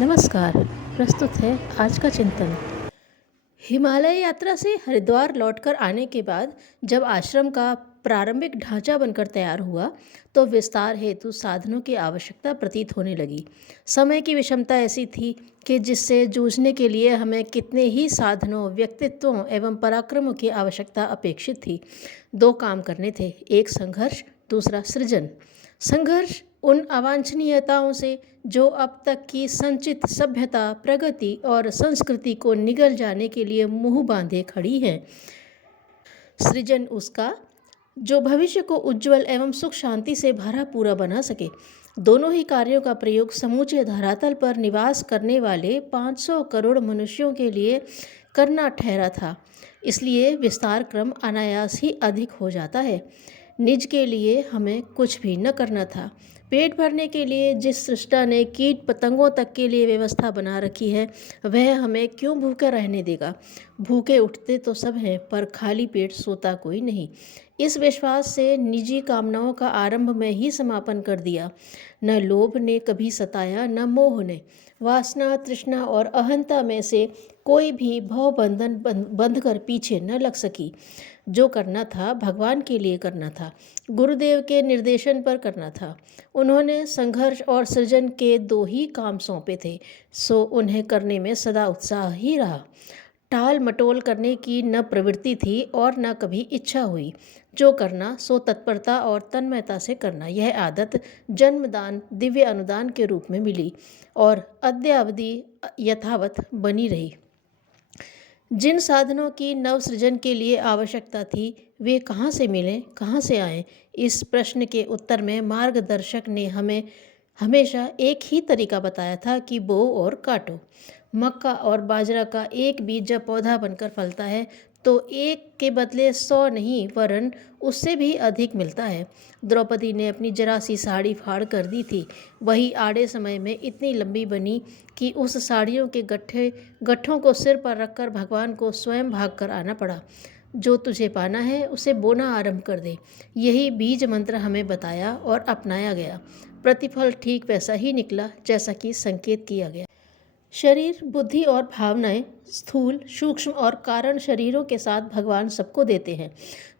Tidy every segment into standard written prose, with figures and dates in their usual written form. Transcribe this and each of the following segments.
नमस्कार। प्रस्तुत है आज का चिंतन। हिमालय यात्रा से हरिद्वार लौटकर आने के बाद जब आश्रम का प्रारंभिक ढांचा बनकर तैयार हुआ तो विस्तार हेतु साधनों की आवश्यकता प्रतीत होने लगी। समय की विषमता ऐसी थी कि जिससे जूझने के लिए हमें कितने ही साधनों, व्यक्तित्वों एवं पराक्रमों की आवश्यकता अपेक्षित थी। दो काम करने थे, एक संघर्ष, दूसरा सृजन। संघर्ष उन अवांछनीयताओं से जो अब तक की संचित सभ्यता, प्रगति और संस्कृति को निगल जाने के लिए मुंह बांधे खड़ी है। सृजन उसका जो भविष्य को उज्जवल एवं सुख शांति से भरा पूरा बना सके। दोनों ही कार्यों का प्रयोग समूचे धरातल पर निवास करने वाले 500 करोड़ मनुष्यों के लिए करना ठहरा था। इसलिए विस्तार क्रम अनायास ही अधिक हो जाता है। निज के लिए हमें कुछ भी न करना था। पेट भरने के लिए जिस सृष्टा ने कीट पतंगों तक के लिए व्यवस्था बना रखी है, वह हमें क्यों भूखे रहने देगा। भूखे उठते तो सब हैं, पर खाली पेट सोता कोई नहीं। इस विश्वास से निजी कामनाओं का आरंभ में ही समापन कर दिया। न लोभ ने कभी सताया, न मोह ने। वासना, तृष्णा और अहंता में से कोई भी भव बंधन बंध कर पीछे न लग सकी। जो करना था भगवान के लिए करना था, गुरुदेव के निर्देशन पर करना था। उन्होंने संघर्ष और सृजन के दो ही काम सौंपे थे, सो उन्हें करने में सदा उत्साह ही रहा। टाल मटोल करने की न प्रवृत्ति थी और न कभी इच्छा हुई। जो करना सो तत्परता और तन्मयता से करना। यह आदत जन्मदान दिव्य अनुदान के रूप में मिली और अद्यावधि यथावत बनी रही। जिन साधनों की नवसृजन के लिए आवश्यकता थी, वे कहाँ से मिलें, कहाँ से आएं? इस प्रश्न के उत्तर में मार्गदर्शक ने हमें हमेशा एक ही तरीका बताया था कि बो और काटो। मक्का और बाजरा का एक बीज जब पौधा बनकर फलता है तो एक के बदले 100 नहीं वरन उससे भी अधिक मिलता है। द्रौपदी ने अपनी जरा सी साड़ी फाड़ कर दी थी, वही आड़े समय में इतनी लंबी बनी कि उस साड़ियों के गट्ठों को सिर पर रखकर भगवान को स्वयं भाग कर आना पड़ा। जो तुझे पाना है उसे बोना आरंभ कर दे। यही बीज मंत्र हमें बताया और अपनाया गया। प्रतिफल ठीक वैसा ही निकला जैसा कि संकेत किया गया। शरीर, बुद्धि और भावनाएं स्थूल, सूक्ष्म और कारण शरीरों के साथ भगवान सबको देते हैं।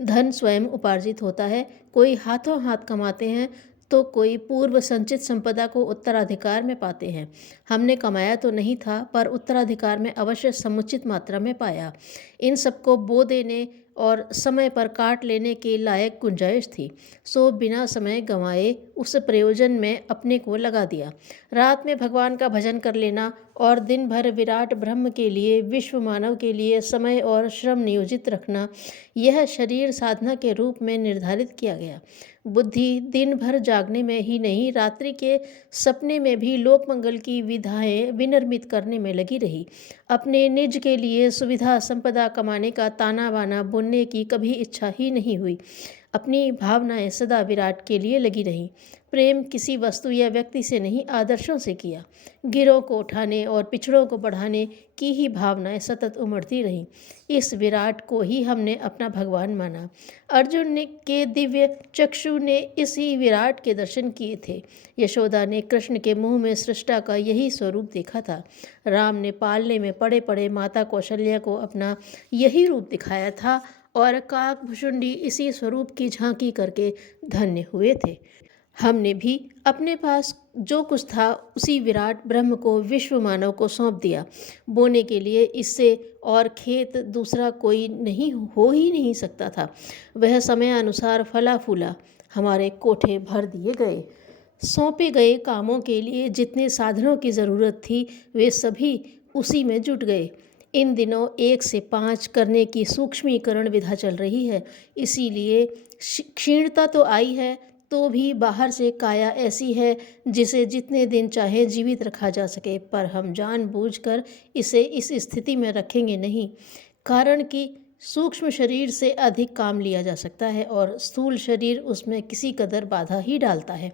धन स्वयं उपार्जित होता है, कोई हाथों हाथ कमाते हैं तो कोई पूर्व संचित संपदा को उत्तराधिकार में पाते हैं। हमने कमाया तो नहीं था, पर उत्तराधिकार में अवश्य समुचित मात्रा में पाया। इन सबको बो देने और समय पर काट लेने के लायक गुंजाइश थी, सो बिना समय गंवाए उस प्रयोजन में अपने को लगा दिया। रात में भगवान का भजन कर लेना और दिन भर विराट ब्रह्म के लिए, विश्व मानव के लिए समय और श्रम नियोजित रखना, यह शरीर साधना के रूप में निर्धारित किया गया। बुद्धि दिन भर जागने में ही नहीं, रात्रि के सपने में भी लोकमंगल की विधाएं विनिर्मित करने में लगी रही। अपने निज के लिए सुविधा संपदा कमाने का ताना बाना बुनने की कभी इच्छा ही नहीं हुई। अपनी भावनाएं सदा विराट के लिए लगी रहीं। प्रेम किसी वस्तु या व्यक्ति से नहीं, आदर्शों से किया। गिरों को उठाने और पिछड़ों को बढ़ाने की ही भावनाएं सतत उमड़ती रहीं। इस विराट को ही हमने अपना भगवान माना। अर्जुन ने के दिव्य चक्षु ने इसी विराट के दर्शन किए थे। यशोदा ने कृष्ण के मुंह में सृष्टा का यही स्वरूप देखा था। राम ने पालने में पड़े पड़े माता कौशल्या को अपना यही रूप दिखाया था और काकभुशुंडी इसी स्वरूप की झांकी करके धन्य हुए थे। हमने भी अपने पास जो कुछ था उसी विराट ब्रह्म को विश्व मानव को सौंप दिया। बोने के लिए इससे और खेत दूसरा कोई नहीं हो ही नहीं सकता था। वह समय अनुसार फला फूला, हमारे कोठे भर दिए गए। सौंपे गए कामों के लिए जितने साधनों की ज़रूरत थी वे सभी उसी में जुट गए। इन दिनों 1 से 5 करने की सूक्ष्मीकरण विधा चल रही है, इसीलिए क्षीणता तो आई है तो भी बाहर से काया ऐसी है जिसे जितने दिन चाहे जीवित रखा जा सके, पर हम जानबूझकर इसे इस स्थिति में रखेंगे नहीं। कारण कि सूक्ष्म शरीर से अधिक काम लिया जा सकता है और स्थूल शरीर उसमें किसी कदर बाधा ही डालता है।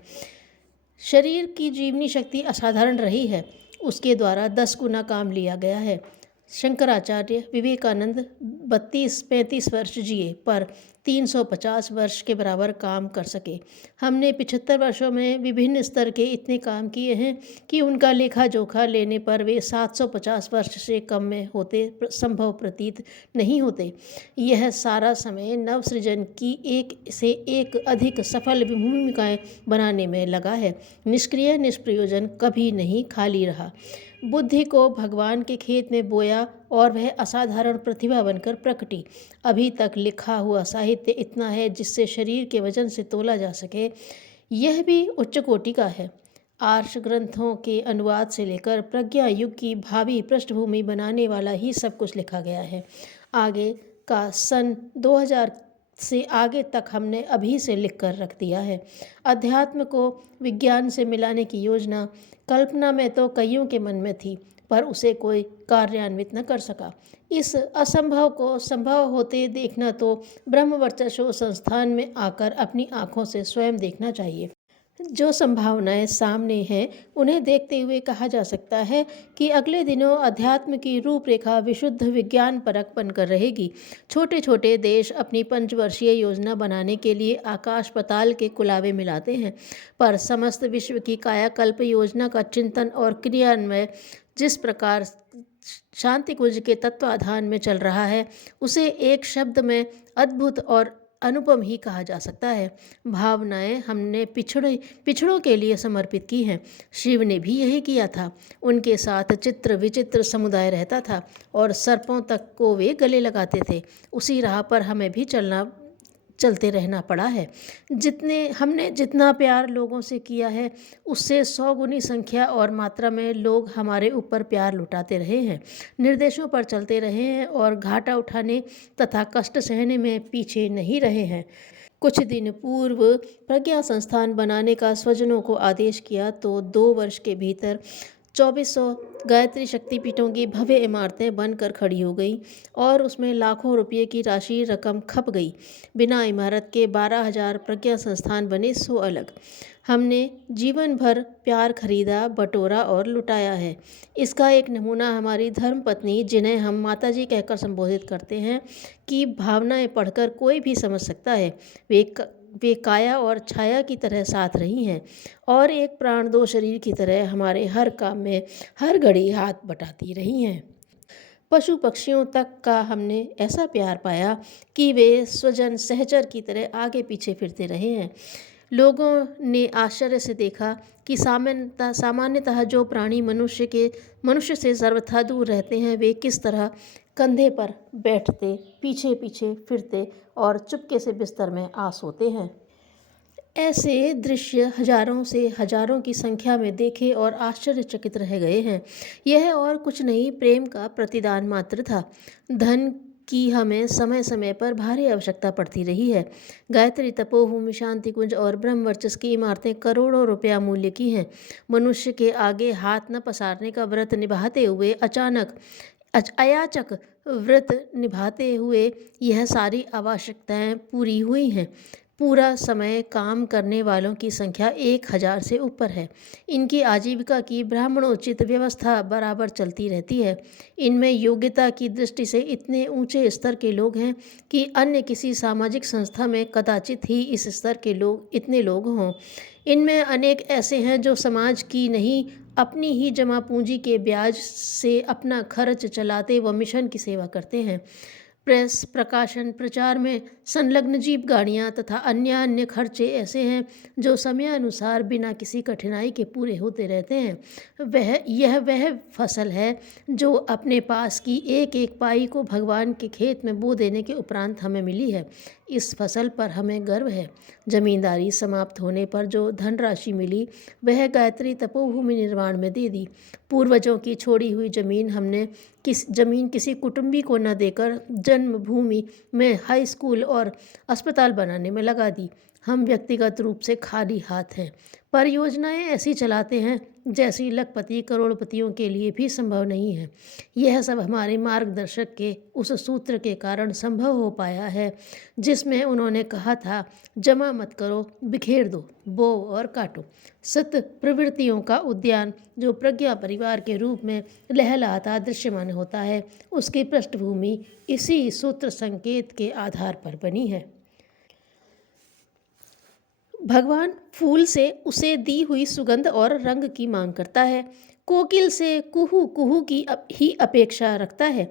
शरीर की जीवनी शक्ति असाधारण रही है, उसके द्वारा 10 गुना काम लिया गया है। शंकराचार्य, विवेकानंद 32-35 वर्ष जिए, पर 350 वर्ष के बराबर काम कर सके। हमने 75 वर्षों में विभिन्न स्तर के इतने काम किए हैं कि उनका लेखा जोखा लेने पर वे 750 वर्ष से कम में होते संभव प्रतीत नहीं होते। यह सारा समय नवसृजन की एक से एक अधिक सफल भूमिकाएं बनाने में लगा है। निष्क्रिय निष्प्रयोजन कभी नहीं खाली रहा। बुद्धि को भगवान के खेत में बोया और वह असाधारण प्रतिभा बनकर प्रकटी। अभी तक लिखा हुआ साहित्य इतना है जिससे शरीर के वजन से तोला जा सके। यह भी उच्च कोटि का है। आर्ष ग्रंथों के अनुवाद से लेकर प्रज्ञा युग की भावी पृष्ठभूमि बनाने वाला ही सब कुछ लिखा गया है। आगे का सन 2000 से आगे तक हमने अभी से लिख कर रख दिया है। अध्यात्म को विज्ञान से मिलाने की योजना कल्पना में तो कईयों के मन में थी, पर उसे कोई कार्यान्वित न कर सका। इस असंभव को संभव होते देखना तो ब्रह्मवर्चस्व संस्थान में आकर अपनी आँखों से स्वयं देखना चाहिए। जो संभावनाएं सामने हैं उन्हें देखते हुए कहा जा सकता है कि अगले दिनों अध्यात्म की रूपरेखा विशुद्ध विज्ञान परक बनकर रहेगी। छोटे छोटे देश अपनी पंचवर्षीय योजना बनाने के लिए आकाश पाताल के कुलावे मिलाते हैं, पर समस्त विश्व की कायाकल्प योजना का चिंतन और क्रियान्वयन जिस प्रकार शांति कुंज के तत्वाधान में चल रहा है उसे एक शब्द में अद्भुत और अनुपम ही कहा जा सकता है। भावनाएं हमने पिछड़ों के लिए समर्पित की हैं। शिव ने भी यही किया था। उनके साथ चित्र विचित्र समुदाय रहता था और सर्पों तक को वे गले लगाते थे। उसी राह पर हमें भी चलते रहना पड़ा है। हमने जितना प्यार लोगों से किया है उससे 100 गुनी संख्या और मात्रा में लोग हमारे ऊपर प्यार लुटाते रहे हैं, निर्देशों पर चलते रहे हैं और घाटा उठाने तथा कष्ट सहने में पीछे नहीं रहे हैं। कुछ दिन पूर्व प्रज्ञा संस्थान बनाने का स्वजनों को आदेश किया तो 2 वर्ष के भीतर 2400 गायत्री शक्तिपीठों की भव्य इमारतें बनकर खड़ी हो गई और उसमें लाखों रुपये की रकम खप गई। बिना इमारत के 12,000 प्रज्ञा संस्थान बने, 100 अलग। हमने जीवन भर प्यार खरीदा, बटोरा और लुटाया है। इसका एक नमूना हमारी धर्मपत्नी, जिन्हें हम माताजी कहकर संबोधित करते हैं, की भावनाएं पढ़कर कोई भी समझ सकता है। वे काया और छाया की तरह साथ रही हैं और एक प्राण दो शरीर की तरह हमारे हर काम में हर घड़ी हाथ बटाती रही हैं। पशु पक्षियों तक का हमने ऐसा प्यार पाया कि वे स्वजन सहचर की तरह आगे पीछे फिरते रहे हैं। लोगों ने आश्चर्य से देखा कि सामान्यतः जो प्राणी मनुष्य से सर्वथा दूर रहते हैं, वे किस तरह कंधे पर बैठते, पीछे पीछे फिरते और चुपके से बिस्तर में आ सोते हैं। ऐसे दृश्य हजारों से हजारों की संख्या में देखे और आश्चर्यचकित रह गए हैं। यह और कुछ नहीं, प्रेम का प्रतिदान मात्र था। धन की हमें समय समय पर भारी आवश्यकता पड़ती रही है। गायत्री तपोभूमि, शांति कुंज और ब्रह्मवर्चस्व की इमारतें करोड़ों रुपया मूल्य की हैं। मनुष्य के आगे हाथ न पसारने का व्रत निभाते हुए अयाचक व्रत निभाते हुए यह सारी आवश्यकताएं पूरी हुई हैं। पूरा समय काम करने वालों की संख्या 1000 से ऊपर है। इनकी आजीविका की ब्राह्मणोचित व्यवस्था बराबर चलती रहती है। इनमें योग्यता की दृष्टि से इतने ऊंचे स्तर के लोग हैं कि अन्य किसी सामाजिक संस्था में कदाचित ही इस स्तर के इतने लोग हों। इनमें अनेक ऐसे हैं जो समाज की नहीं, अपनी ही जमा पूंजी के ब्याज से अपना खर्च चलाते व मिशन की सेवा करते हैं। प्रेस, प्रकाशन, प्रचार में संलग्न जीप गाड़ियाँ तथा अन्य खर्चे ऐसे हैं जो समयानुसार बिना किसी कठिनाई के पूरे होते रहते हैं। यह वह फसल है जो अपने पास की एक एक पाई को भगवान के खेत में बो देने के उपरांत हमें मिली है। इस फसल पर हमें गर्व है। जमींदारी समाप्त होने पर जो धनराशि मिली वह गायत्री तपोभूमि निर्माण में दे दी। पूर्वजों की छोड़ी हुई जमीन किसी कुटुंबी को न देकर जन्मभूमि में हाई स्कूल और अस्पताल बनाने में लगा दी। हम व्यक्तिगत रूप से खाली हाथ हैं। परियोजनाएं ऐसी चलाते हैं जैसी लखपति करोड़पतियों के लिए भी संभव नहीं है। यह सब हमारे मार्गदर्शक के उस सूत्र के कारण संभव हो पाया है जिसमें उन्होंने कहा था, जमा मत करो, बिखेर दो, बो और काटो। सत प्रवृत्तियों का उद्यान जो प्रज्ञा परिवार के रूप में लहलहाता दृश्यमान होता है, उसकी पृष्ठभूमि इसी सूत्र संकेत के आधार पर बनी है। भगवान फूल से उसे दी हुई सुगंध और रंग की मांग करता है। कोकिल से कुहू कुहू की ही अपेक्षा रखता है।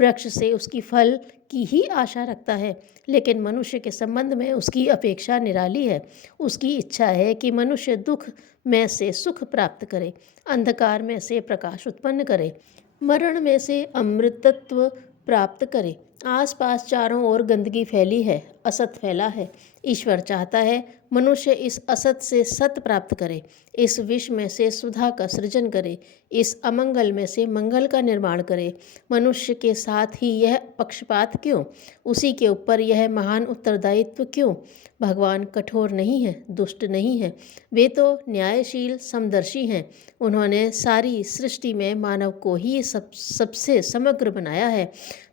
वृक्ष से उसकी फल की ही आशा रखता है। लेकिन मनुष्य के संबंध में उसकी अपेक्षा निराली है। उसकी इच्छा है कि मनुष्य दुख में से सुख प्राप्त करे, अंधकार में से प्रकाश उत्पन्न करे, मरण में से अमृतत्व प्राप्त करे। आसपास चारों ओर गंदगी फैली है, असत फैला है। ईश्वर चाहता है मनुष्य इस असत से सत प्राप्त करे, इस विष में से सुधा का सृजन करे, इस अमंगल में से मंगल का निर्माण करे। मनुष्य के साथ ही यह पक्षपात क्यों? उसी के ऊपर यह महान उत्तरदायित्व क्यों? भगवान कठोर नहीं है, दुष्ट नहीं है। वे तो न्यायशील समदर्शी हैं। उन्होंने सारी सृष्टि में मानव को ही सबसे समग्र बनाया है।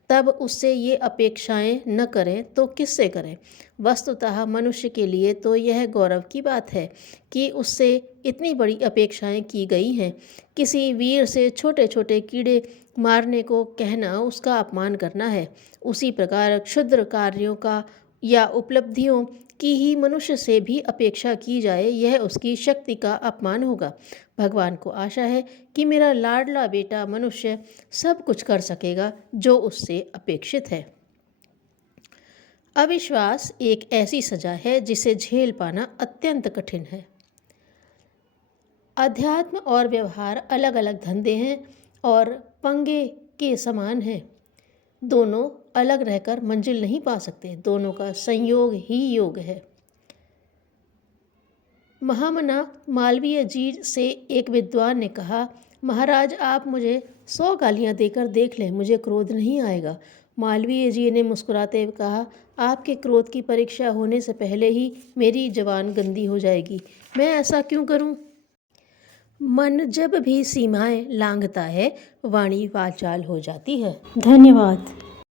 तब उससे ये अपेक्षाएं न करें तो किससे करें? वस्तुतः मनुष्य के लिए तो यह गौरव की बात है कि उससे इतनी बड़ी अपेक्षाएं की गई हैं। किसी वीर से छोटे छोटे कीड़े मारने को कहना उसका अपमान करना है। उसी प्रकार क्षुद्र कार्यों का या उपलब्धियों की ही मनुष्य से भी अपेक्षा की जाए, यह उसकी शक्ति का अपमान होगा। भगवान को आशा है कि मेरा लाडला बेटा मनुष्य सब कुछ कर सकेगा जो उससे अपेक्षित है। अविश्वास एक ऐसी सजा है जिसे झेल पाना अत्यंत कठिन है। अध्यात्म और व्यवहार अलग अलग धंधे हैं और पंगे के समान हैं। दोनों अलग रहकर मंजिल नहीं पा सकते, दोनों का संयोग ही योग है। महामना मालवीय जी से एक विद्वान ने कहा, महाराज आप मुझे 100 गालियाँ देकर देख लें, मुझे क्रोध नहीं आएगा। मालवीय जी ने मुस्कुराते हुए कहा, आपके क्रोध की परीक्षा होने से पहले ही मेरी जबान गंदी हो जाएगी। मैं ऐसा क्यों करूं? मन जब भी सीमाएं लांघता है, वाणी वाचाल हो जाती है। धन्यवाद।